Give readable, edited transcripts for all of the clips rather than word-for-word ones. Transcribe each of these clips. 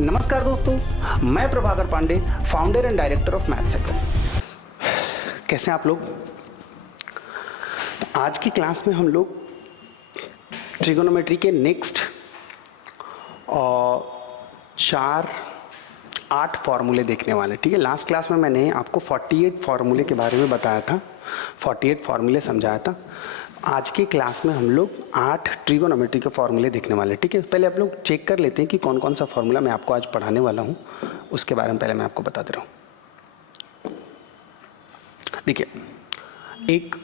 नमस्कार दोस्तों, मैं Prabhakar Pandey, founder and director of math cycle. कैसे हैं आप लोग? तो आज की क्लास में हम लोग ट्रिगोनोमेट्री के नेक्स्ट 8 फॉर्मूले देखने वाले। ठीक है, लास्ट क्लास में मैंने आपको 48 फॉर्मूले के बारे में बताया था, 48 फॉर्मूले समझाया था। आज की क्लास में हम लोग 8 ट्रिगोनोमेट्री के फॉर्मूले देखने वाले। ठीक है, पहले आप लोग चेक कर लेते हैं कि कौन कौन सा फॉर्मूला मैं आपको आज पढ़ाने वाला हूँ, उसके बारे में पहले मैं आपको बता दे रहा हूँ। देखिए, एक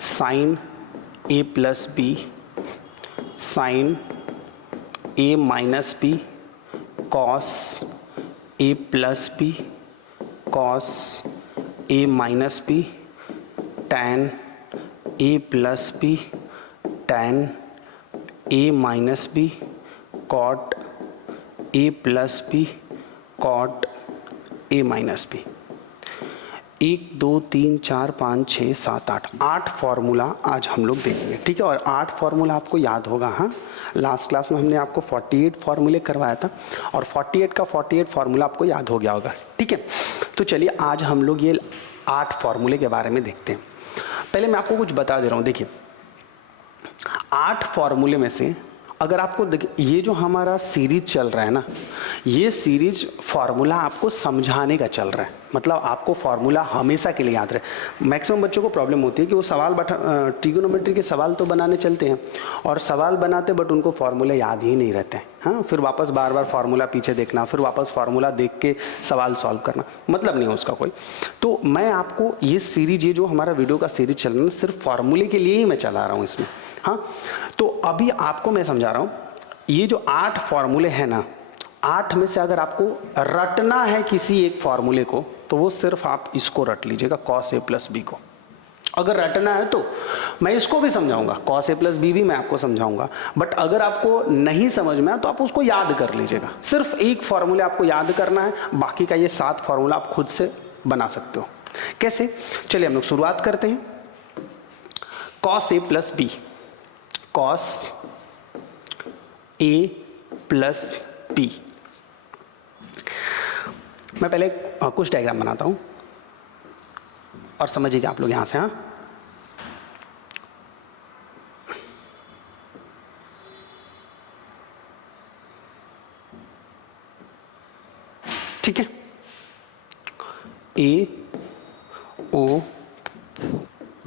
sine A plus B, sine A minus B, cos A plus B, cos A minus B, tan A plus B, tan A minus B, cot A plus B, cot A minus B. 1 2 3 4 5 6 7 8 formula आज हम लोग देखेंगे। ठीक है, और 8 formula आपको याद होगा। हाँ, लास्ट क्लास में हमने आपको 48 फॉर्मूले करवाया था और 48 का 48 फॉर्मूला आपको याद हो गया होगा। ठीक है, तो चलिए आज हम लोग ये 8 फॉर्मूले के बारे में देखते हैं। पहले मैं आपको कुछ बता दे रहा हूँ। देखिए, 8 फॉर्मूले में से अगर आपको ये जो हमारा सीरीज चल रहा है ना, ये सीरीज फॉर्मूला आपको समझाने का चल रहा है। मतलब आपको फॉर्मूला हमेशा के लिए याद रहे। मैक्सिमम बच्चों को प्रॉब्लम होती है कि वो सवाल ट्रिगोनोमेट्री के सवाल तो बनाने चलते हैं और सवाल बनाते बट उनको फॉर्मूले याद ही नहीं रहते हैं। हाँ, फिर वापस बार बार फॉर्मूला पीछे देखना, फिर वापस फॉर्मूला देख के सवाल सॉल्व करना, मतलब नहीं है उसका कोई। तो मैं आपको ये सीरीज, ये जो हमारा वीडियो का सीरीज चल रहा है, सिर्फ फॉर्मूले के लिए ही मैं चला रहा हूँ इसमें। हाँ, तो अभी आपको मैं समझा रहा हूँ, ये जो 8 फॉर्मूले हैं ना, 8 में से अगर आपको रटना है किसी एक फॉर्मूले को तो वो सिर्फ आप इसको रट लीजिएगा, कॉस ए प्लस बी को। अगर रटना है तो मैं इसको भी समझाऊंगा, कॉस ए प्लस बी भी मैं आपको समझाऊंगा, बट अगर आपको नहीं समझ में आए तो आप उसको याद कर लीजिएगा। सिर्फ एक फॉर्मूला आपको याद करना है, बाकी का ये 7 फॉर्मूला आप खुद से बना सकते हो। कैसे? चलिए हम लोग शुरुआत करते हैं। Cos A plus B, cos A plus B. मैं पहले कुछ डायग्राम बनाता हूं और समझिएगा आप लोग यहां से। हाँ, ठीक है। A O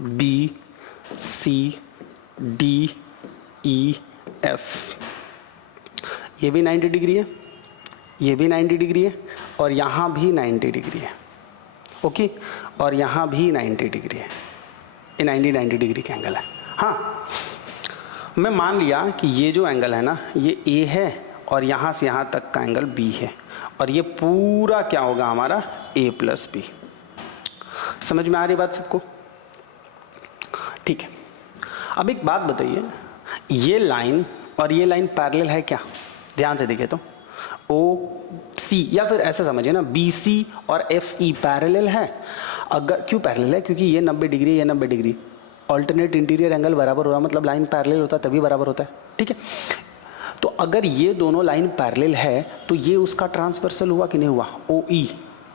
B C D E F, ये भी 90 डिग्री है, ये भी 90 डिग्री है और यहाँ भी 90 डिग्री है। ओके, और यहाँ भी 90 डिग्री है। ये 90 डिग्री का एंगल है। हाँ, मैं मान लिया कि ये जो एंगल है ना, ये ए है और यहाँ से यहाँ तक का एंगल बी है और ये पूरा क्या होगा हमारा ए प्लस बी। समझ में आ रही बात सबको? ठीक है, अब एक बात बताइए, ये लाइन और ये लाइन पैरेलल है क्या? ध्यान से देखिए तो, ओ सी, या फिर ऐसा समझिए ना, बी सी और एफ ई पैरेलल है। अगर क्यों पैरेलल है? क्योंकि ये 90 डिग्री, ये 90 डिग्री, ऑल्टरनेट इंटीरियर एंगल बराबर हो रहा, मतलब लाइन पैरेलल होता है तभी बराबर होता है। ठीक है, तो अगर ये दोनों लाइन पैरेलल है तो ये उसका ट्रांसवर्सल हुआ कि नहीं हुआ? ओ ई,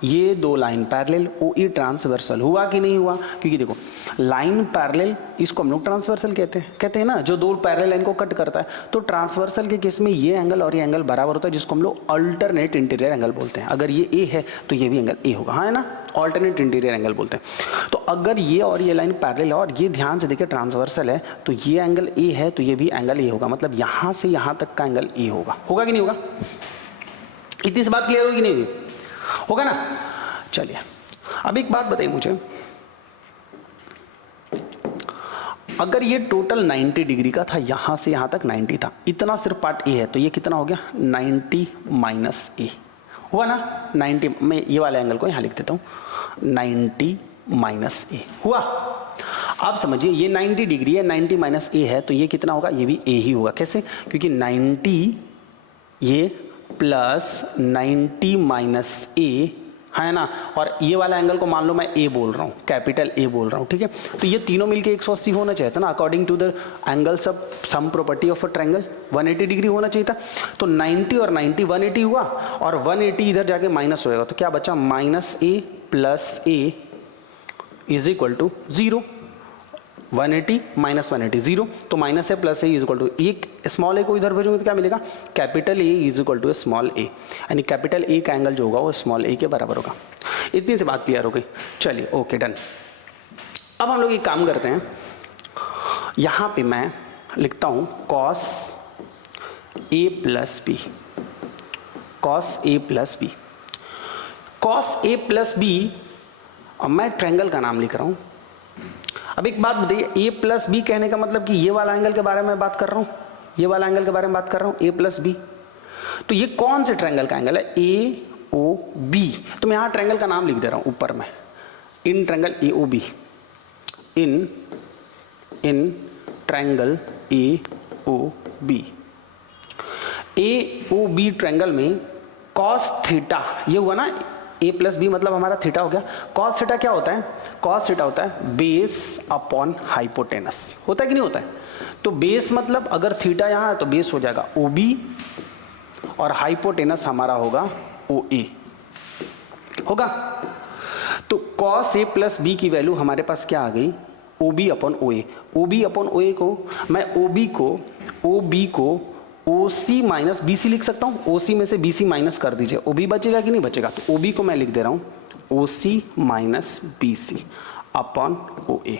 ये 2 लाइन पैरेलल, ओ ई ट्रांसवर्सल हुआ कि नहीं हुआ? क्योंकि देखो, लाइन पैरेलल, इसको हम लोग ट्रांसवर्सल कहते हैं ना, जो 2 पैरेलल लाइन को कट करता है। तो ट्रांसवर्सल के केस में ये एंगल और ये एंगल बराबर होता है, जिसको हम लोग अल्टरनेट इंटीरियर एंगल बोलते हैं। अगर ये ए है तो ये भी एंगल ए होगा। हाँ, है ना, अल्टरनेट इंटीरियर एंगल बोलते हैं। तो अगर ये और ये लाइन पैरेलल है और ये ध्यान से देखिए ट्रांसवर्सल है, तो ये एंगल ए है तो ये भी एंगल ए होगा, मतलब यहाँ से यहाँ तक का एंगल ए होगा। होगा कि नहीं होगा? इतनी सी बात क्लियर होगी कि नहीं होगा ना? चलिए, अब एक बात बताइए मुझे, अगर ये टोटल 90 डिग्री का था, यहां से यहां तक 90 था, इतना सिर्फ पार्ट ए है, तो ये कितना हो गया? 90 माइनस ए हुआ ना? 90, मैं ये वाले एंगल को यहां लिख देता हूं, 90 माइनस ए हुआ। आप समझिए, ये 90 डिग्री है, 90 माइनस ए है, तो ये कितना होगा? ये भी ए ही होगा। कैसे? क्योंकि 90 ये प्लस 90 माइनस ए है ना। और ये वाला एंगल को मान लो मैं ए बोल रहा हूँ, कैपिटल ए बोल रहा हूँ, ठीक है। तो ये तीनों मिलके 180 होना चाहिए था ना, according to the angles of sum property of a triangle 180 degree होना चाहिए था। तो 90 और 90 180 हुआ, और 180 इधर जाके माइनस होएगा, तो क्या बचा minus A plus A is equal to 0। 180 minus 180 0, तो minus A plus A is equal to, एक स्मॉल ए को इधर भेजोगे तो क्या मिलेगा, capital A is equal to small A, यानी कैपिटल ए का एंगल जो होगा वो स्मॉल ए के बराबर होगा। इतनी सी बात क्लियर हो गई। चलिए ओके डन। अब हम लोग एक काम करते हैं, यहाँ पे मैं लिखता हूँ cos A plus B, cos A plus B, cos A plus B. अब मैं ट्रायंगल का नाम लिख रहा हूँ। अब एक बात बताइए, ए प्लस बी कहने का मतलब कि ये वाला एंगल के बारे में बात कर रहा हूँ, ये वाला एंगल के बारे में बात कर रहा हूँ, ए प्लस बी। तो ये कौन से ट्रायंगल का एंगल है, ए ओ बी। तो मैं यहाँ ट्रायंगल का नाम लिख दे रहा हूँ ऊपर में, in triangle A O B, in triangle A O B. A O B triangle में कॉस थीटा, ये हुआ ना, ए प्लस बी मतलब हमारा थीटा हो गया। कॉस थीटा क्या होता है, कॉस थीटा होता है बेस अपॉन हाइपोटेनस, होता है कि नहीं होता है। तो बेस मतलब अगर थीटा यहाँ है तो बेस हो जाएगा ओ बी, और हाइपोटेनस हमारा होगा ओ ए होगा। तो कॉस ए प्लस बी की वैल्यू हमारे पास क्या आ गई, O B upon O A. O B upon O ए को मैं ओ बी को ओ सी माइनस बी सी लिख सकता हूँ। ओ सी में से बी सी माइनस कर दीजिए, ओ बी बचेगा कि नहीं बचेगा। तो ओ बी को मैं लिख दे रहा हूँ O C minus B C upon O A.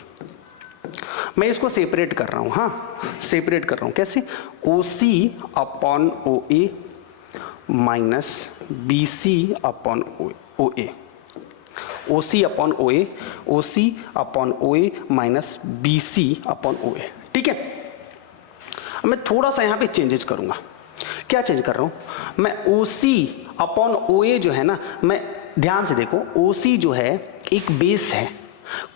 मैं इसको सेपरेट कर रहा हूँ, हाँ सेपरेट कर रहा हूँ। कैसे, O C upon O A minus B C upon O A, O C upon O A, O C upon O A minus B C upon O A. ठीक है, मैं थोड़ा सा यहाँ पे चेंजेस करूंगा। क्या चेंज कर रहा हूं मैं, ओ सी अपॉन ओ ए जो है ना, मैं ध्यान से देखो, ओ सी जो है एक बेस है,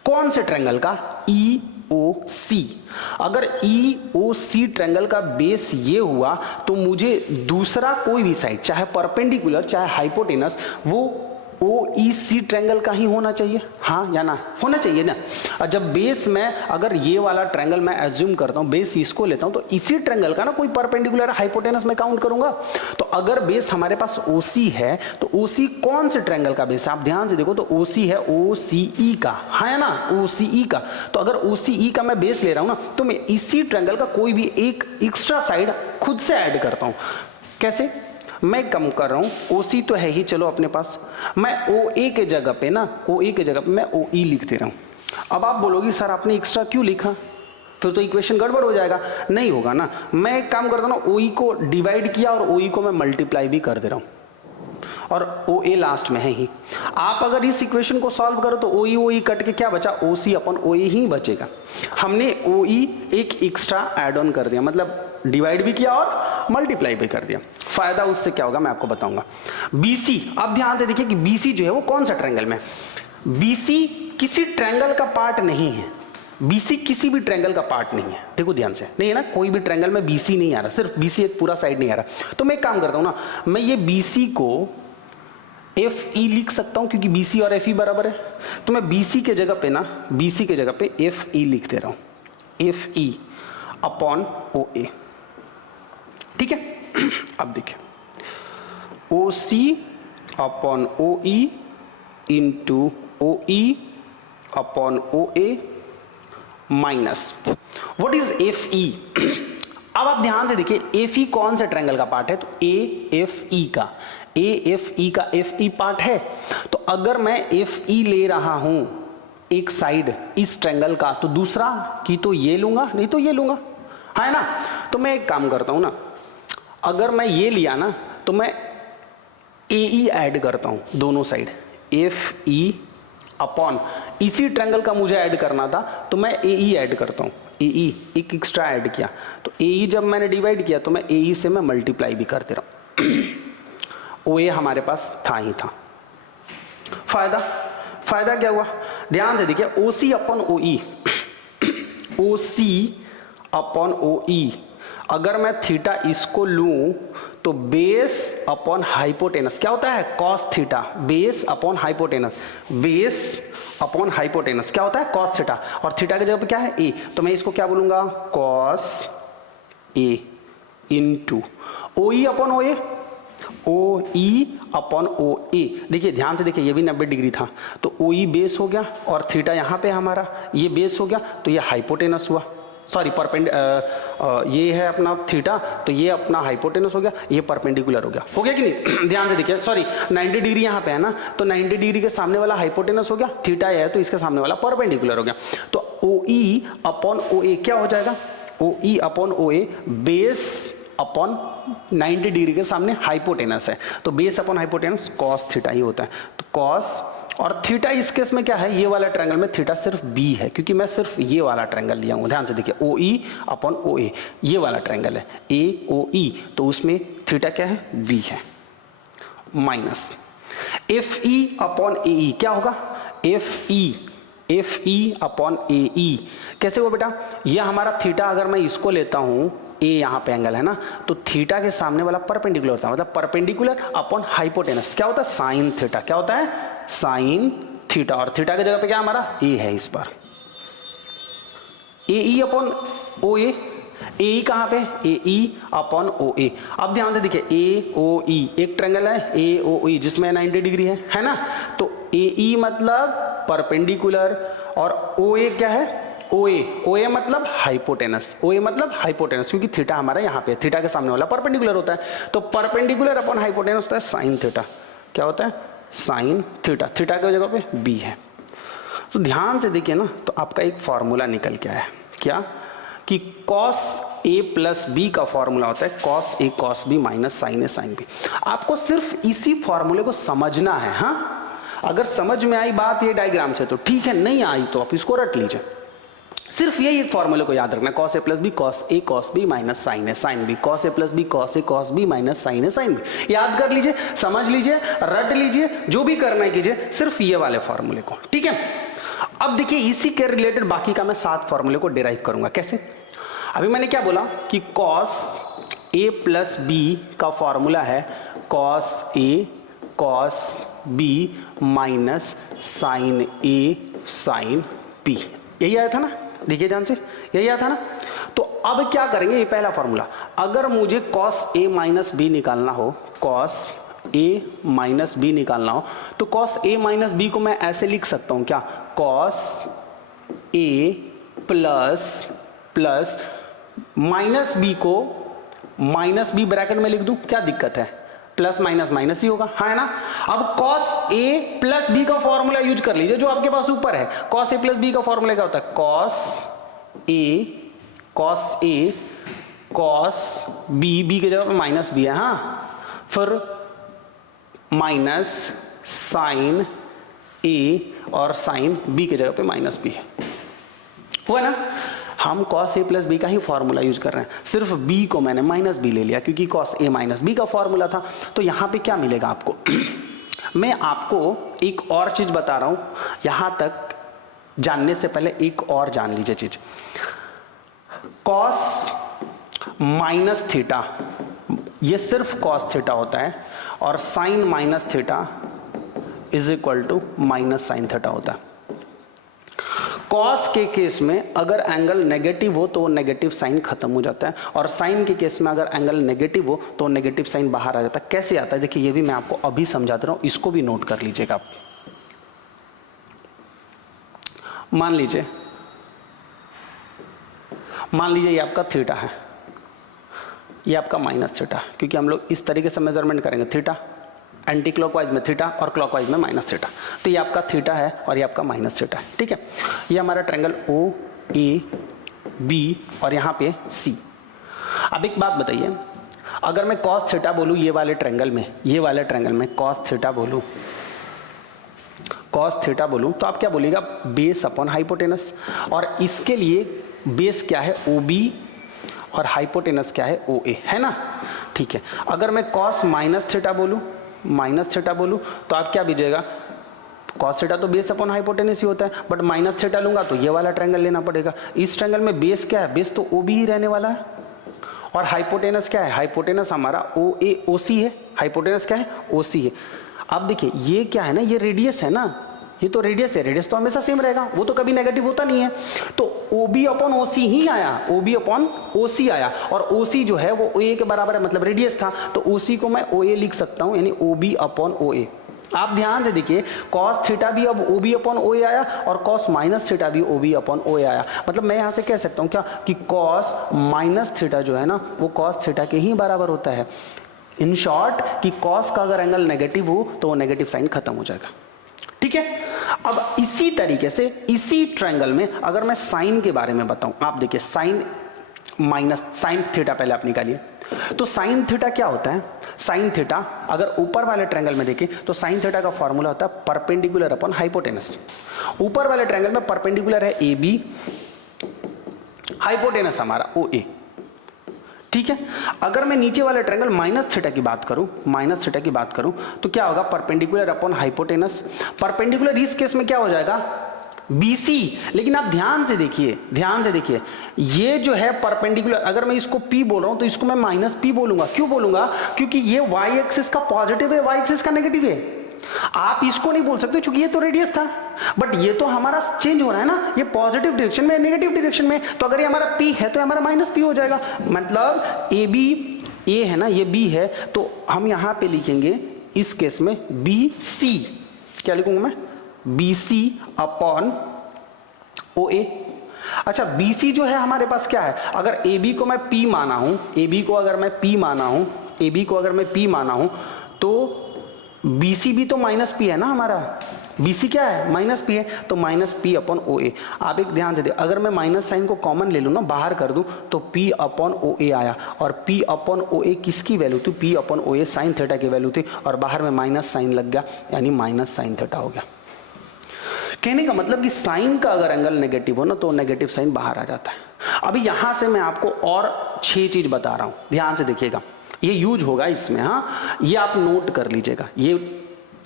कौन से ट्रायंगल का, ई ओ सी। अगर ई ओ सी ट्रायंगल का बेस ये हुआ तो मुझे दूसरा कोई भी साइड, चाहे परपेंडिकुलर चाहे हाइपोटेनस, वो ओ ई सी ट्रायंगल का ही होना चाहिए, हाँ या ना, होना चाहिए ना। और जब बेस में, अगर ये वाला ट्रायंगल मैं एज्यूम करता हूँ, बेस इसको लेता हूँ, तो इसी ट्रायंगल का ना कोई परपेंडिकुलर हाइपोटेनस में काउंट करूंगा। तो अगर बेस हमारे पास ओ सी है, तो ओ सी कौन से ट्रायंगल का बेस, आप ध्यान से देखो, तो ओ सी है ओ सी ई का, है ना, ओ सी ई का। तो अगर ओ सी ई का मैं बेस ले रहा हूँ ना, तो मैं इसी ट्रायंगल का कोई भी एक एक्स्ट्रा साइड खुद से ऐड करता हूँ। कैसे, मैं कम कर रहा हूं, ओ सी तो है ही, चलो अपने पास, मैं ओ ए के जगह पे ना, ओ ए के जगह पे मैं ओ ई लिख दे रहा हूं। अब आप बोलोगी सर आपने एक्स्ट्रा क्यों लिखा, फिर तो इक्वेशन गड़बड़ हो जाएगा। नहीं होगा ना, मैं एक काम करता हूं ना, ओ ई को डिवाइड किया और ओ ई को मैं मल्टीप्लाई भी कर दे रहा हूं, और ओ ए लास्ट में है ही। आप अगर इस इक्वेशन को सॉल्व करो तो ओ ई कट के क्या बचा, ओ सी अपन ओ ए ही बचेगा। हमने ओ ई एक एक्स्ट्रा एड ऑन कर दिया, मतलब डिवाइड भी किया और मल्टीप्लाई भी कर दिया। फायदा उससे क्या होगा मैं आपको बताऊंगा। बीसी, आप ध्यान से देखिए कि बीसी जो है वो कौन सा ट्रायंगल में, बीसी किसी ट्रायंगल का पार्ट नहीं है, बीसी किसी भी ट्रायंगल का पार्ट नहीं है। देखो ध्यान से, नहीं है ना, कोई भी ट्रायंगल में बीसी नहीं आ रहा, सिर्फ बीसी एक पूरा साइड नहीं आ रहा। तो मैं एक काम करता हूं ना, मैं ये बीसी को एफ ई लिख सकता हूं, क्योंकि बीसी और एफ ई बराबर है। तो मैं बीसी के जगह पे ना, बीसी के जगह पे एफ ई लिख दे रहा हूं, F E upon O A. ठीक है, अब देखिए, O C upon O E into O E upon O A minus what is F E. अब आप ध्यान से देखिए, एफ ई कौन से ट्रायंगल का पार्ट है, तो ए एफ ई का, ए एफ ई का एफ ई पार्ट है। तो अगर मैं एफ ई ले रहा हूं एक साइड इस ट्रायंगल का, तो दूसरा की तो ये लूंगा, नहीं तो ये लूंगा, है ना। तो मैं एक काम करता हूं ना, अगर मैं ये लिया ना, तो मैं ए ई ऐड करता हूं दोनों साइड, एफ ई अपॉन, इसी ट्रायंगल का मुझे ऐड करना था तो मैं ए ई ऐड करता हूं, ए ई एक एक्स्ट्रा ऐड किया। तो ए ई जब मैंने डिवाइड किया तो मैं ए ई से मैं मल्टीप्लाई भी कर दे रहा हूं। ओ ए हमारे पास था ही था। फायदा क्या हुआ, ध्यान से देखिए, ओ सी अपॉन ओ ई, ओ सी अपॉन ओ ई, अगर मैं थीटा इसको लूं तो बेस अपॉन हाइपोटेनस क्या होता है, cos theta. Base upon hypotenuse, base upon hypotenuse क्या होता है, कॉस थीटा। और थीटा की जगह पे क्या है, ए, तो मैं इसको क्या बोलूंगा, cos A into O E upon O A, O E upon O A. देखिए ध्यान से देखिए, ये भी 90 डिग्री था, तो ओ ई बेस हो गया और थीटा यहाँ पे हमारा ये बेस हो गया, तो ये हाइपोटेनस हुआ, सॉरी ये है अपना थीटा, तो ये अपना हाइपोटेनस हो गया, ये परपेंडिकुलर हो गया कि नहीं। ध्यान से देखिए, सॉरी 90 डिग्री यहाँ पे है ना, तो 90 डिग्री के सामने वाला हाइपोटेनस हो गया, थीटा है तो इसके सामने वाला परपेंडिकुलर हो गया। तो ओ ई अपॉन ओ ए क्या हो जाएगा, O E upon O A base upon 90 degree के सामने हाइपोटेनस है, तो base upon hypotenuse cos theta ही होता है। तो कॉस और थीटा इस केस में क्या है, ये वाला ट्रायंगल में थीटा सिर्फ बी है, क्योंकि मैं सिर्फ ये वाला ट्रायंगल लिया हूं। ध्यान से देखिए, ओ ई अपॉन ओ ए ये वाला ट्रायंगल है, ए ओ ई, तो उसमें थीटा क्या है, बी है, माइनस एफ ई अपॉन ए ई क्या होगा, एफ ई अपॉन ए ई कैसे हुआ बेटा, ये हमारा थीटा अगर मैं इसको लेता हूं, ए यहाँ पे एंगल है ना, तो थीटा के सामने वाला परपेंडिकुलर होता है, मतलब परपेंडिकुलर अपॉन हाइपोटेनस क्या होता है, साइन थीटा क्या होता है, साइन थीटा। और थीटा की जगह पे क्या हमारा ए है इस बार, ए ई अपॉन ओ ए, ए ई कहाँ पे, ए ई अपॉन ओ ए। अब ध्यान से देखिए, ए ओ ई एक ट्रायंगल है, ए ओ ई जिसमें 90 डिग्री है ना, तो ए ई मतलब परपेंडिकुलर और ओ ए क्या है, ओ ए मतलब हाइपोटेनस, ओ ए मतलब हाइपोटेनस, क्योंकि थीटा हमारा यहाँ पे, थीटा के सामने वाला परपेंडिकुलर होता है, तो परपेंडिकुलर अपॉन हाइपोटेनस होता है साइन थीटा, क्या होता है, साइन थीटा। थीटा की जगह पे बी है। तो ध्यान से देखिए ना, तो आपका एक फॉर्मूला निकल के आया, क्या कि कॉस ए प्लस बी का फॉर्मूला होता है cos A cos B minus sign A sine B. आपको सिर्फ इसी फॉर्मूले को समझना है। हाँ, अगर समझ में आई बात ये डायग्राम से तो ठीक है, नहीं आई तो आप इसको रट लीजिए। सिर्फ यही एक फॉर्मूले को याद रखना, cos A plus B cos A cos B minus sign A sine B, cos A plus B cos A cos B minus sign A sine B. याद कर लीजिए, समझ लीजिए, रट लीजिए, जो भी करना है कीजिए, सिर्फ ये वाले फॉर्मूले को, ठीक है। अब देखिए, इसी के रिलेटेड बाकी का मैं 7 फॉर्मूले को डिराइव करूंगा। कैसे, अभी मैंने क्या बोला कि कॉस ए प्लस बी का फॉर्मूला है cos A cos B minus sign A sine B, यही आया था ना, देखिए ध्यान से, यही आया था ना। तो अब क्या करेंगे, ये पहला फॉर्मूला, अगर मुझे कॉस ए माइनस बी निकालना हो, कॉस ए माइनस बी निकालना हो, तो कॉस ए माइनस बी को मैं ऐसे लिख सकता हूं क्या, cos A plus minus B को माइनस बी ब्रैकेट में लिख दूं, क्या दिक्कत है, प्लस माइनस माइनस ही होगा, हाँ है ना। अब कॉस ए प्लस बी का फॉर्मूला यूज कर लीजिए जो आपके पास ऊपर है। कॉस ए प्लस बी का फॉर्मूला क्या होता है, कॉस बी के जगह पे माइनस बी है, हाँ, फिर माइनस साइन ए और साइन बी के जगह पे माइनस बी है, हुआ ना। हम कॉस ए प्लस बी का ही फॉर्मूला यूज कर रहे हैं, सिर्फ बी को मैंने माइनस बी ले लिया क्योंकि कॉस ए माइनस बी का फॉर्मूला था। तो यहां पे क्या मिलेगा आपको मैं आपको एक और चीज बता रहा हूं, यहां तक जानने से पहले एक और जान लीजिए चीज। कॉस माइनस थीटा ये सिर्फ कॉस थीटा होता है और sine minus theta is equal to minus sine theta होता है। कॉस के केस में अगर एंगल नेगेटिव हो तो नेगेटिव साइन खत्म हो जाता है, और साइन के केस में अगर एंगल नेगेटिव हो तो नेगेटिव साइन बाहर आ जाता है। कैसे आता है देखिए, ये भी मैं आपको अभी समझाता रहा हूं, इसको भी नोट कर लीजिएगा आप। मान लीजिए ये आपका थीटा है, ये आपका माइनस थीटा, क्योंकि हम लोग इस तरीके से मेजरमेंट करेंगे, थीटा एंटी क्लॉकवाइज में थीटा और क्लॉकवाइज में माइनस थीटा। तो ये आपका थीटा है और ये आपका माइनस थीटा है, ठीक है। ये हमारा ट्रायंगल ओ ए बी और यहाँ पे सी। अब एक बात बताइए, अगर मैं कॉस थीटा बोलूँ ये वाले ट्रायंगल में कॉस थीटा बोलूँ तो आप क्या बोलिएगा, बेस अपॉन हाइपोटेनस। और इसके लिए बेस क्या है, ओ बी, और हाइपोटेनस क्या है, ओ ए, है ना, ठीक है। अगर मैं कॉस माइनस थीटा बोलूँ तो आप क्या बीजिएगा, कॉस थीटा तो बेस अपॉन हाइपोटेनस ही होता है, बट माइनस थीटा लूंगा तो ये वाला ट्रायंगल लेना पड़ेगा। इस ट्रायंगल में बेस क्या है, बेस तो ओ बी ही रहने वाला है, और हाइपोटेनस क्या है, हाइपोटेनस हमारा ओ ए ओ सी है, हाइपोटेनस क्या है, ओ सी है। अब देखिए ये क्या है ना, ये रेडियस है ना, ये तो रेडियस है, रेडियस तो हमेशा सेम रहेगा, वो तो कभी नेगेटिव होता नहीं है। तो ओ बी अपॉन ओ सी ही आया, ओ बी अपॉन ओ सी आया, और ओ सी जो है वो ओ ए के बराबर है, मतलब रेडियस था, तो ओ सी को मैं ओ ए लिख सकता हूं, यानी ओ बी अपॉन ओ ए। आप ध्यान से देखिए कॉस थीटा भी अब ओ बी अपॉन ओ ए आया, और कॉस माइनस थीटा भी ओ बी अपॉन ओ ए आया। मतलब मैं यहां से कह सकता हूं क्या कि कॉस माइनस थीटा जो है ना वो कॉस थीटा के ही बराबर होता है। इन शॉर्ट कि कॉस का अगर एंगल नेगेटिव हो तो वो नेगेटिव साइन खत्म हो जाएगा, ठीक है। अब इसी तरीके से इसी ट्रायंगल में अगर मैं साइन के बारे में बताऊं, आप देखिए साइन माइनस साइन थीटा पहले आप निकालिए, तो साइन थीटा क्या होता है, साइन थीटा अगर ऊपर वाले ट्रायंगल में देखें तो साइन थीटा का फॉर्मूला होता है परपेंडिकुलर अपॉन हाइपोटेनस। ऊपर वाले ट्रायंगल में परपेंडिकुलर है ए बी, हाइपोटेनस हमारा ओ ए, ठीक है। अगर मैं नीचे वाले ट्रायंगल माइनस थीटा की बात करूं, माइनस थीटा की बात करूं तो क्या होगा, परपेंडिकुलर अपॉन हाइपोटेनस। परपेंडिकुलर इस केस में क्या हो जाएगा, BC। लेकिन आप ध्यान से देखिए, ध्यान से देखिए, ये जो है परपेंडिकुलर, अगर मैं इसको P बोल रहा हूं तो इसको मैं माइनस P बोलूंगा। क्यों बोलूंगा, क्योंकि ये y एक्सिस का पॉजिटिव है, y एक्सिस का नेगेटिव है। आप इसको नहीं बोल सकते क्योंकि ये तो रेडियस था, बट ये तो हमारा चेंज हो रहा है ना, ये पॉजिटिव डायरेक्शन में नेगेटिव डायरेक्शन में, तो अगर ये हमारा P है तो हमारा माइनस P हो जाएगा। मतलब ए बी, ए है ना, ये B है, तो हम यहां पे लिखेंगे इस केस में BC, क्या लिखूंगा मैं, BC अपॉन OA। अच्छा BC जो है हमारे पास क्या है, अगर AB को मैं P माना हूं, AB को अगर मैं P माना हूं, AB को अगर मैं P माना हूं, तो BC भी तो माइनस P है ना हमारा, BC क्या है, माइनस P है, तो माइनस P अपॉन OA। आप एक ध्यान से देखिए, अगर मैं माइनस साइन को कॉमन ले लूँ ना, बाहर कर दूं, तो P अपॉन OA आया, और P अपॉन OA किसकी वैल्यू थी, P upon OA sine theta की वैल्यू थी, और बाहर में माइनस साइन लग गया, यानी माइनस साइन थीटा हो गया। कहने का मतलब कि साइन का अगर एंगल नेगेटिव हो ना तो नेगेटिव साइन बाहर आ जाता है। अभी यहां से मैं आपको और 6 चीज बता रहा हूं, ध्यान से देखिएगा, ये यूज होगा इसमें, हाँ ये आप नोट कर लीजिएगा। ये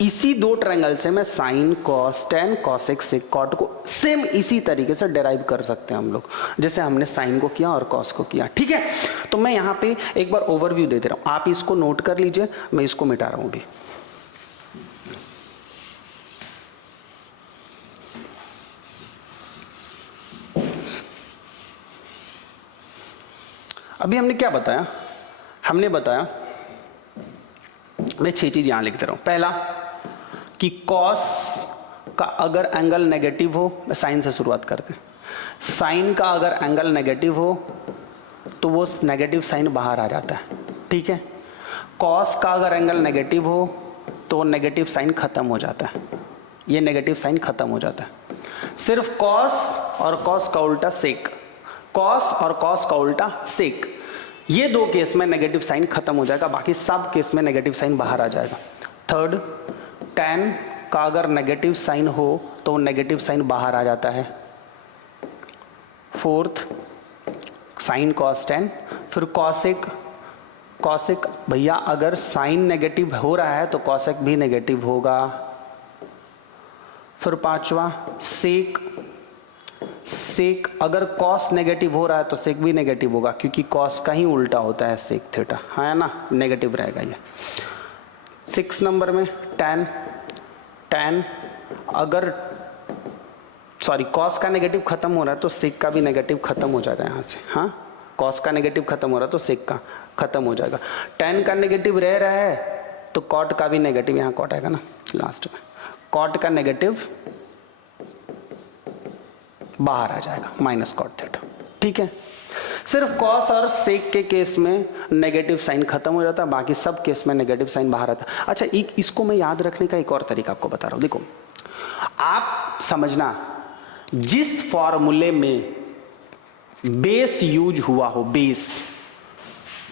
इसी 2 ट्रायंगल से मैं sine cos tan cosec sec cot को सेम इसी तरीके से डेराइव कर सकते हैं हम लोग, जैसे हमने साइन को किया और कॉस को किया, ठीक है। तो मैं यहाँ पे एक बार ओवरव्यू दे दे रहा हूं, आप इसको नोट कर लीजिए, मैं इसको मिटा रहा हूं अभी। अभी हमने क्या बताया, हमने बताया, मैं 6 चीज यहां लिख दे रहा हूं। पहला कि कॉस का अगर एंगल नेगेटिव हो, मैं साइन से शुरुआत करते हैं, साइन का अगर एंगल नेगेटिव हो तो वो नेगेटिव साइन बाहर आ जाता है, ठीक है। कॉस का अगर एंगल नेगेटिव हो तो नेगेटिव साइन खत्म हो जाता है, ये नेगेटिव साइन खत्म हो जाता है। सिर्फ कॉस और कॉस का उल्टा सेक, कॉस और कॉस का उल्टा सेक, ये 2 केस में नेगेटिव साइन खत्म हो जाएगा, बाकी सब केस में नेगेटिव साइन बाहर आ जाएगा। थर्ड, tan का अगर नेगेटिव साइन हो तो नेगेटिव साइन बाहर आ जाता है। फोर्थ, साइन कॉस tan, फिर कॉसेक, कॉसेक भैया अगर साइन नेगेटिव हो रहा है तो कॉसेक भी नेगेटिव होगा। फिर 5वां सेक, सेक अगर कॉस नेगेटिव हो रहा है तो सेक भी नेगेटिव होगा, क्योंकि कॉस का ही उल्टा होता है सेक थीटा, है ना, नेगेटिव रहेगा ये। 6 नंबर में tan, tan अगर सॉरी कॉस का नेगेटिव खत्म हो रहा है तो सेक का भी नेगेटिव खत्म हो जाएगा यहाँ से, हाँ कॉस का नेगेटिव खत्म हो रहा है तो सेक का खत्म हो जाएगा। tan का नेगेटिव रह रहा है तो कॉट का भी नेगेटिव, यहाँ कॉट आएगा ना लास्ट में, कॉट का नेगेटिव बाहर आ जाएगा, माइनस कॉट थीटा, ठीक है। सिर्फ कॉस और सेक के केस में नेगेटिव साइन खत्म हो जाता है, बाकी सब केस में नेगेटिव साइन बाहर आता है। अच्छा एक इसको मैं याद रखने का एक और तरीका आपको बता रहा हूं, देखो आप समझना, जिस फॉर्मूले में बेस यूज हुआ हो, बेस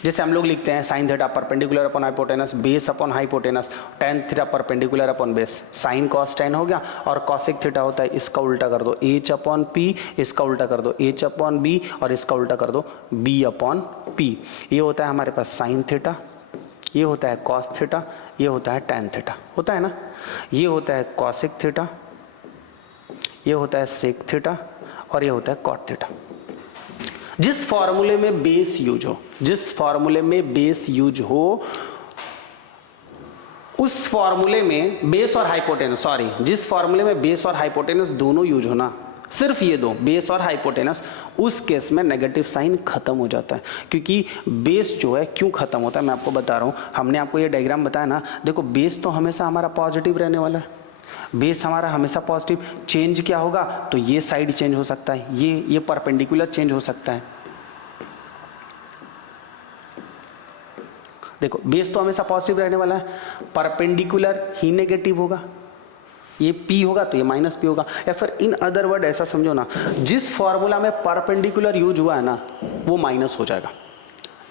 जैसे हम लोग लिखते हैं sine theta perpendicular upon hypotenuse, base upon hypotenuse, tan theta perpendicular upon base, sine cos tan हो गया, और कॉसेक थीटा होता है, इसका उल्टा कर दो h अपॉन p, इसका उल्टा कर दो h अपॉन b, और इसका उल्टा कर दो b अपॉन p। ये होता है हमारे पास साइन थीटा, ये होता है कॉस थीटा, ये होता है tan थीटा, होता है ना, ये होता है कॉसेक थीटा, ये होता है सेक थीटा, और ये होता है कॉट थीटा। जिस फॉर्मूले में बेस यूज हो, जिस फॉर्मूले में बेस यूज हो उस फॉर्मूले में बेस और हाइपोटेनस, सॉरी, जिस फॉर्मूले में बेस और हाइपोटेनस दोनों यूज हो ना, सिर्फ ये दो, बेस और हाइपोटेनस, उस केस में नेगेटिव साइन खत्म हो जाता है। क्योंकि बेस जो है क्यों खत्म होता है मैं आपको बता रहा हूँ। हमने आपको ये डायग्राम बताया ना, देखो बेस तो हमेशा हमारा पॉजिटिव रहने वाला है, बेस हमारा हमेशा पॉजिटिव। चेंज क्या होगा, तो ये साइड चेंज हो सकता है, ये परपेंडिकुलर चेंज हो सकता है। देखो बेस तो हमेशा पॉजिटिव रहने वाला है, परपेंडिकुलर ही नेगेटिव होगा, ये P होगा तो ये माइनस P होगा। या फिर इन अदर वर्ड ऐसा समझो ना, जिस फॉर्मूला में परपेंडिकुलर यूज हुआ है ना वो माइनस हो जाएगा।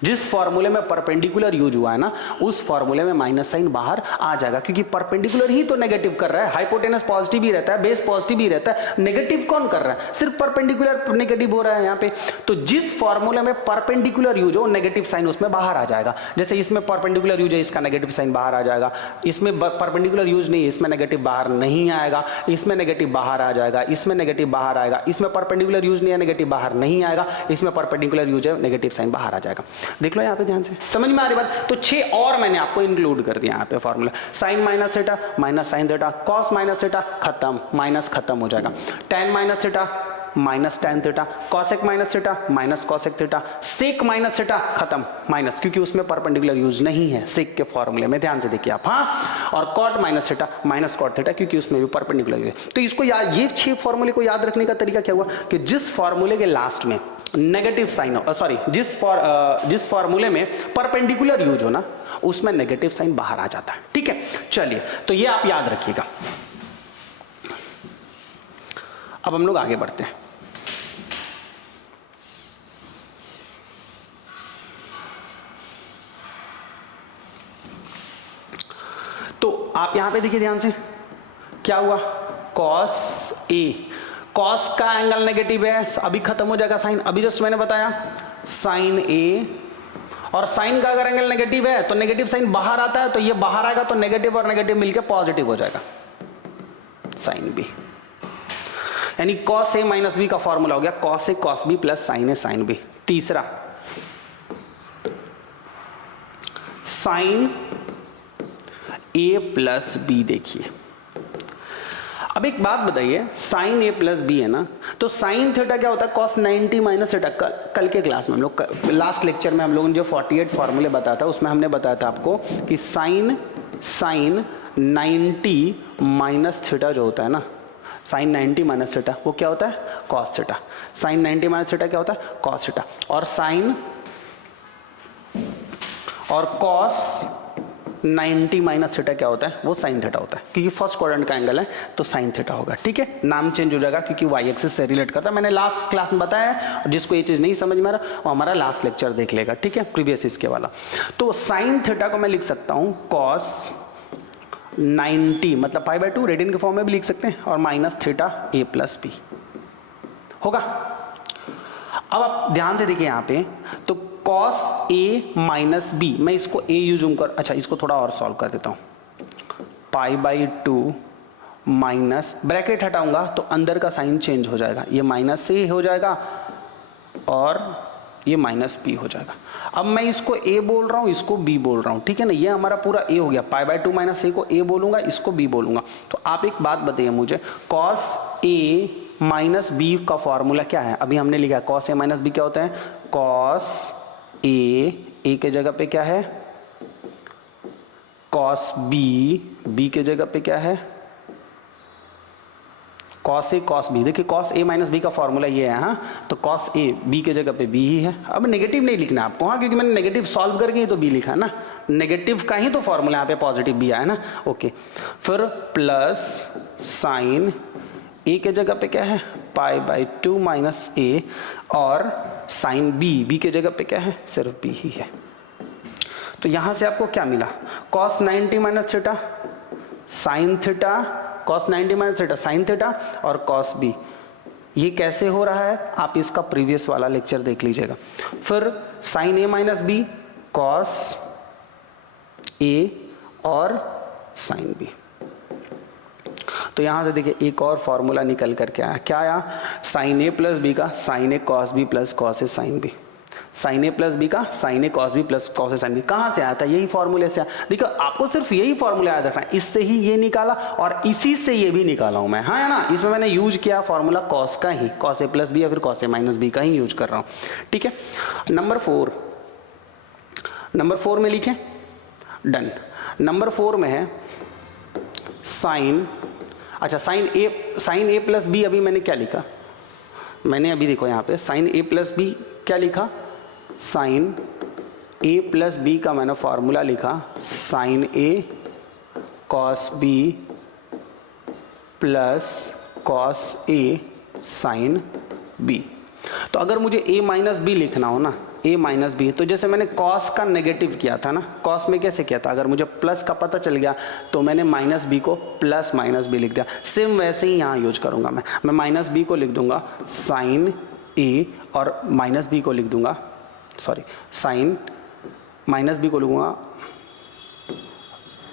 जिस फॉर्मूले में परपेंडिकुलर यूज हुआ है ना उस फॉर्मूले में माइनस साइन बाहर आ जाएगा, क्योंकि परपेंडिकुलर ही तो नेगेटिव कर रहा है। हाइपोटेनस पॉजिटिव ही रहता है, बेस पॉजिटिव ही रहता है, नेगेटिव कौन कर रहा है, सिर्फ परपेंडिकुलर नेगेटिव हो रहा है यहाँ पे। तो जिस फॉर्मूले में परपेंडिकुलर यूज हो नेगेटिव साइन उसमें बाहर आ जाएगा। जैसे इसमें परपेंडिकुलर यूज है, इसका नेगेटिव साइन बाहर आ जाएगा। इसमें परपेंडिकुलर यूज नहीं है, इसमें नेगेटिव बाहर नहीं आएगा, इसमें नेगेटिव बाहर आ जाएगा, इसमें नेगेटिव बाहर आएगा, इसमें परपेंडिकुलर यूज नहीं है, नेगेटिव बाहर नहीं आएगा, इसमें परपेंडिकुलर यूज है, नेगेटिव साइन बाहर आ जाएगा। देख लो यहाँ पे ध्यान से, समझ में आ रही बात। तो 6 और मैंने आपको इंक्लूड कर दिया यहाँ पे formula, sine minus theta minus sine theta, cos minus theta खत्म, माइनस खत्म हो जाएगा, tan minus theta minus tan theta, cosec minus theta minus cosec theta, sec minus theta खत्म, माइनस, क्योंकि उसमें परपेंडिकुलर यूज नहीं है सेक के फॉर्मूले में, ध्यान से देखिए आप। हाँ, और cot minus theta minus cot theta, क्योंकि उसमें भी परपेंडिकुलर यूज है। तो इसको याद, ये 6 फॉर्मूले को याद रखने का तरीका क्या हुआ कि जिस फॉर्मूले के लास्ट में नेगेटिव साइन हो, सॉरी, जिस फॉर्मूले में परपेंडिकुलर यूज हो ना उसमें नेगेटिव साइन बाहर आ जाता है। ठीक है, चलिए, तो ये आप याद रखिएगा। अब हम लोग आगे बढ़ते हैं। तो आप यहां पे देखिए ध्यान से, क्या हुआ, कॉस ए, कॉस का एंगल नेगेटिव है, अभी खत्म हो जाएगा साइन, अभी जस्ट मैंने बताया साइन ए, और साइन का अगर एंगल नेगेटिव है तो नेगेटिव साइन बाहर आता है, तो ये बाहर आएगा तो नेगेटिव और नेगेटिव मिलकर पॉजिटिव हो जाएगा, साइन बी। यानी कॉस ए माइनस बी का फॉर्मूला हो गया cos A cos B plus sign A sine B. तीसरा, साइन ए प्लस बी, देखिए अब एक बात बताइए, साइन ए प्लस बी है ना, तो साइन थीटा क्या होता है, कॉस 90 माइनस थीटा। कल के क्लास में हम लोग, लास्ट लेक्चर में हम लोगों ने जो 48 फॉर्मूले बताया था उसमें हमने बताया था आपको कि साइन 90 माइनस थीटा जो होता है ना, साइन 90 माइनस थीटा वो क्या होता है, cos theta. Sine 90 minus theta क्या होता है, कॉस थीटा। और साइन और कॉस 90 माइनस थीटा क्या होता है, वो साइन थीटा होता है, क्योंकि फर्स्ट क्वाड्रेंट का एंगल है तो साइन थीटा होगा। ठीक है, नाम चेंज हो जाएगा क्योंकि वाई एक्सिस से रिलेट करता है, मैंने लास्ट क्लास में बताया है, और जिसको ये चीज नहीं समझ में आ रहा वो हमारा लास्ट लेक्चर देख लेगा। ठीक है, प्रीवियस इसके वाला। तो साइन थीटा को मैं लिख सकता हूं कॉस 90 मतलब π/2 रेडियन के फॉर्म में भी लिख सकते हैं, और माइनस थीटा ए प्लस बी होगा। अब आप ध्यान से देखिए यहाँ पे, तो कॉस ए माइनस बी, मैं इसको ए यूज कर, अच्छा इसको थोड़ा और सॉल्व कर देता हूँ, π/2 माइनस, ब्रैकेट हटाऊंगा तो अंदर का साइन चेंज हो जाएगा, ये माइनस से हो जाएगा और ये माइनस बी हो जाएगा। अब मैं इसको ए बोल रहा हूँ, इसको बी बोल रहा हूँ, ठीक है ना, ये हमारा पूरा ए हो गया, π/2 माइनस ए को ए बोलूंगा, इसको बी बोलूंगा। तो आप एक बात बताइए मुझे, कॉस ए माइनस बी का फॉर्मूला क्या है, अभी हमने लिखा है कॉस ए माइनस बी क्या होता है, कॉस ए के जगह पे क्या है, कॉस बी के जगह पे क्या है, कॉस ए कॉस बी। देखिए कॉस ए माइनस बी का फॉर्मूला ये है, हाँ, तो कॉस ए बी के जगह पे बी ही है। अब नेगेटिव नहीं लिखना आपको, हाँ, क्योंकि मैंने नेगेटिव सॉल्व करके ही तो बी लिखा है ना, नेगेटिव का ही तो फॉर्मूला यहाँ पे पॉजिटिव बी आया ना, ओके। फिर प्लस साइन ए के जगह पे क्या है, π/2 माइनस ए, और साइन बी के जगह पे क्या है, सिर्फ बी ही है। तो यहां से आपको क्या मिला, cos 90 minus theta sine theta, cos 90 minus theta sine theta, और कॉस बी। ये कैसे हो रहा है, आप इसका प्रीवियस वाला लेक्चर देख लीजिएगा। फिर sign A minus B, cos ए और साइन बी। तो यहाँ से देखिए एक और फॉर्मूला निकल करके आया, क्या आया, साइन ए प्लस बी का sign A cos B plus cos A sine B, sine A plus B का sign A cos B plus cos A sine B. कहाँ से आया था, यही फॉर्मूले से आया। देखो आपको सिर्फ यही फॉर्मूला याद रखना है, इससे ही ये निकाला और इसी से ये भी निकाला हूं मैं, हाँ है ना। इसमें मैंने यूज किया फॉर्मूला कॉस का ही, कॉस ए प्लस बी या फिर कॉस ए माइनस बी का ही यूज कर रहा हूँ, ठीक है। नंबर 4 में लिखें, डन। नंबर 4 में है साइन, अच्छा साइन ए प्लस बी, अभी मैंने क्या लिखा, मैंने अभी देखो यहाँ पे साइन ए प्लस बी क्या लिखा, साइन ए प्लस बी का मैंने फॉर्मूला लिखा sign A cos B plus cos A sine B. तो अगर मुझे a माइनस बी लिखना हो ना, a माइनस बी, तो जैसे मैंने cos का नेगेटिव किया था ना, cos में कैसे किया था, अगर मुझे प्लस का पता चल गया तो मैंने माइनस बी को प्लस माइनस बी लिख दिया। सेम वैसे ही यहाँ यूज करूँगा मैं माइनस बी को लिख दूंगा साइन ए और माइनस बी को लिख दूंगा, सॉरी साइन माइनस बी को लिखूंगा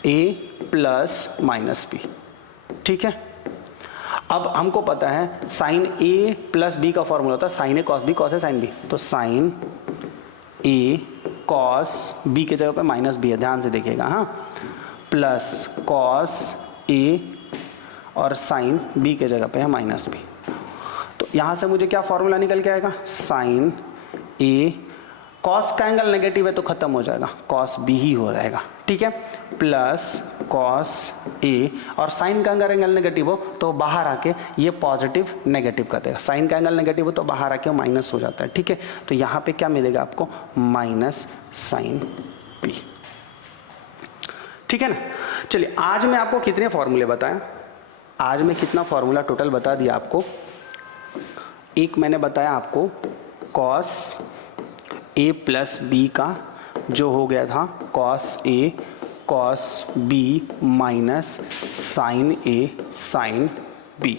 a प्लस माइनस बी, ठीक है। अब हमको पता है साइन ए प्लस बी का फॉर्मूला होता है साइन ए कॉस बी कॉस ए साइन बी, तो साइन ए कॉस बी के जगह पे माइनस बी है, ध्यान से देखिएगा, हाँ, प्लस कॉस ए और साइन बी के जगह पे है माइनस बी। तो यहाँ से मुझे क्या फॉर्मूला निकल के आएगा, साइन ए, कॉस का एंगल नेगेटिव है तो खत्म हो जाएगा, कॉस बी ही हो जाएगा, ठीक है, प्लस कॉस ए, और साइन का अगर एंगल नेगेटिव हो तो बाहर आके ये पॉजिटिव नेगेटिव कर देगा, साइन का एंगल नेगेटिव हो तो बाहर आके माइनस हो जाता है, ठीक है। तो यहाँ पे क्या मिलेगा आपको, माइनस साइन बी, ठीक है ना। चलिए आज मैं आपको कितने फॉर्मूले बताया, आज मैं कितना फॉर्मूला टोटल बता दिया आपको। एक मैंने बताया आपको कॉस ए प्लस बी का, जो हो गया था cos A cos B minus sign A sine B.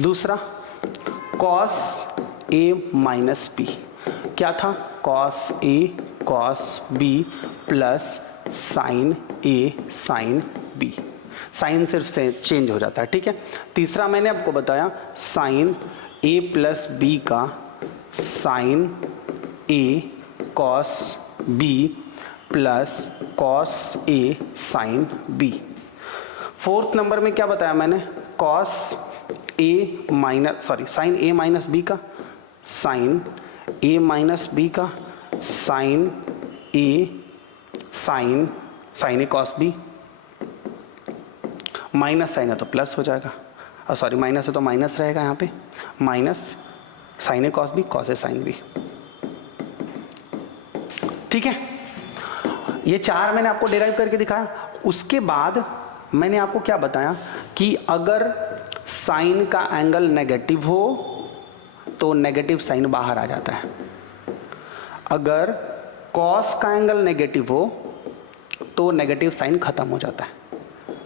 दूसरा कॉस ए माइनस बी, क्या था, cos A cos B plus sign A sine B, sign सिर्फ से चेंज हो जाता है, ठीक है। तीसरा मैंने आपको बताया साइन ए प्लस बी का sign A cos B plus cos A sine B. Fourth number में क्या बताया मैंने, cos A minus sign A minus B का साइन ए माइनस बी का साइन ए कॉस बी, माइनस साइन है तो plus हो जाएगा, सॉरी माइनस है तो माइनस रहेगा यहाँ पे, माइनस साइन ए कॉस बी कॉस ए साइन बी, ठीक है। ये चार मैंने आपको डिराइव करके दिखाया। उसके बाद मैंने आपको क्या बताया कि अगर साइन का एंगल नेगेटिव हो तो नेगेटिव साइन बाहर आ जाता है, अगर कॉस का एंगल नेगेटिव हो तो नेगेटिव साइन खत्म हो जाता है।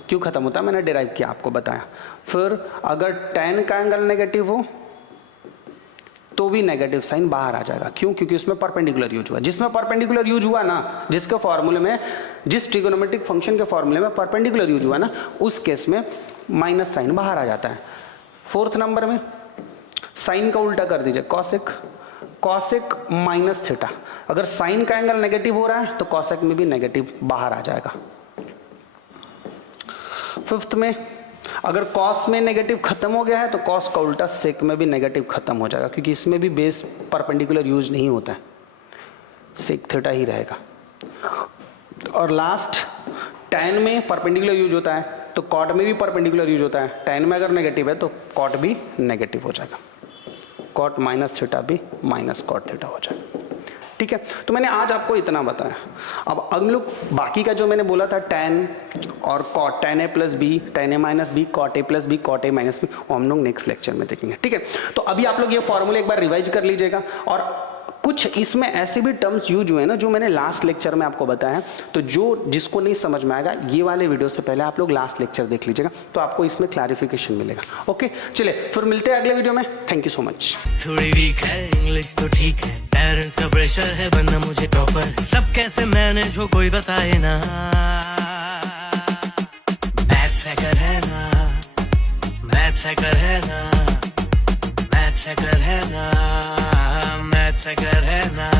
क्यों खत्म होता है मैंने डिराइव किया, आपको बताया। फिर अगर tan का एंगल नेगेटिव हो तो भी नेगेटिव साइन बाहर आ जाएगा। क्यों? क्योंकि उसमें परपेंडिकुलर यूज हुआ। जिसमें परपेंडिकुलर यूज हुआ ना, जिसके फॉर्मूले में, जिस ट्रिगोनोमेट्रिक फंक्शन के फॉर्मूले में परपेंडिकुलर यूज हुआ ना, उस केस में माइनस साइन बाहर आ जाता है। फोर्थ नंबर में साइन का उल्टा कर दीजिए, कॉसेक, कॉसेक माइनस थीटा। अगर साइन का एंगल नेगेटिव हो रहा है तो कॉसेक में भी नेगेटिव बाहर आ जाएगा। फिफ्थ में अगर कॉस में नेगेटिव खत्म हो गया है तो कॉस का उल्टा सेक में भी नेगेटिव खत्म हो जाएगा, क्योंकि इसमें भी बेस परपेंडिकुलर यूज नहीं होता है, सेक थीटा ही रहेगा। और लास्ट tan में परपेंडिकुलर यूज होता है तो कॉट में भी परपेंडिकुलर यूज होता है। tan में अगर नेगेटिव है तो कॉट भी नेगेटिव हो जाएगा, कॉट माइनस थीटा भी माइनस कॉट थीटा हो जाएगा। ठीक है, तो मैंने आज आपको इतना बताया। अब हम लोग बाकी का जो मैंने बोला था tan और cot, tan a plus B, tan a minus B, cot a plus B, cot a minus B, वो हम लोग नेक्स्ट लेक्चर में देखेंगे। ठीक है, तो अभी आप लोग ये फॉर्मूले एक बार रिवाइज कर लीजिएगा। और कुछ इसमें ऐसे भी टर्म्स यूज हुए ना जो मैंने लास्ट लेक्चर में आपको बताया, तो जो जिसको नहीं समझ में आएगा ये वाले वीडियो से पहले आप लोग लास्ट लेक्चर देख लीजिएगा, तो आपको इसमें क्लैरिफिकेशन मिलेगा। ओके, चलिए फिर मिलते हैं अगले वीडियो में। Thank you so much. थोड़ी वीक है इंग्लिश तो ठीक है, पेरेंट्स का प्रेशर है बनना मुझे टॉपर, सब कैसे मैनेज हो कोई बताए ना, मैथ्स है ना। मैथ्स हैकर है ना, मैथ्स हैकर है ना, मैथ्स हैकर है ना।